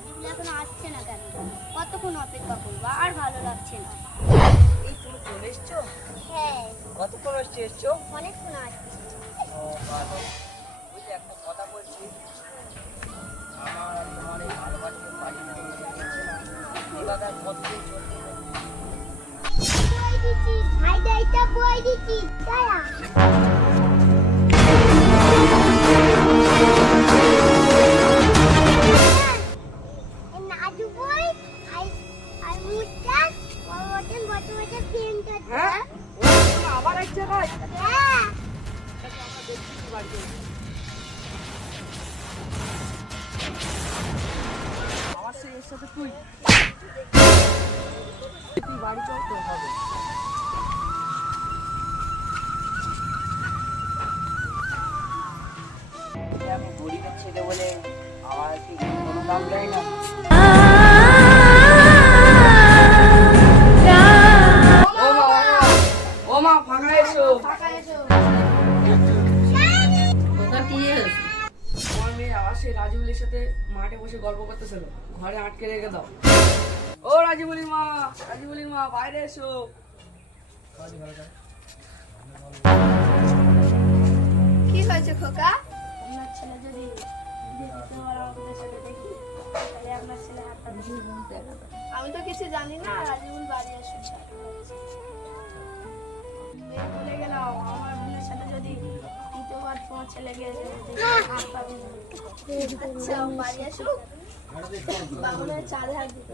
রাজীব এখনো আসছে না কেন? কতক্ষণ অপেক্ষা করবো, আর ভালো লাগছে না। এই তুমি চলে এসছো? হ্যাঁ, কতক্ষণ এসছো? অনেকক্ষণ আসছে। ও ভালো। ওই যে একটা কথা বলছি, আমার আর তোমার এই ভালোবাসার বাড়িতে তো চলছে না। এভাবে আর কতদিন চলবে? বই দিচ্ছি, হাইডাইটা বই দিচ্ছি, দাঁড়া। নাজু বই, আর মুস্তাক, ওর বড় প্রিন্টার। হ্যাঁ? ও তুমি আবার এক জায়গায়? হ্যাঁ, আচ্ছা, আমরা দেখছি কি বাড়িতে। আমার সেই এর সাথে তুই বাড়ি চল তো হবে। আমি গরিবের ছেলে বলে আমার কি কোনো দাম দেয় না? ও মা ফাঁকা এসো। আমার মেয়ে আবার সেই রাজীবুলির সাথে মাঠে বসে গল্প করতেছিল, ঘরে আটকে রেখে দাও। ও রাজীবুলির মা বাইরে এসো। কি হয়েছে খোকা? আপনার ছেলে যদি তোমার আমাদের সাথে দেখি, তাহলে আপনার ছেলে হাতটা আমি তো কিছু জানি না। রাজীবুল বাড়ি আসছে, বলে গেলাম আমার বোনের সাথে যদি দ্বিতীয়বার তোমার ছেলে গিয়ে হাত পাবে না। আচ্ছা, বাড়ি আসুক, বাবুনের চাঁদে হাত দিতে।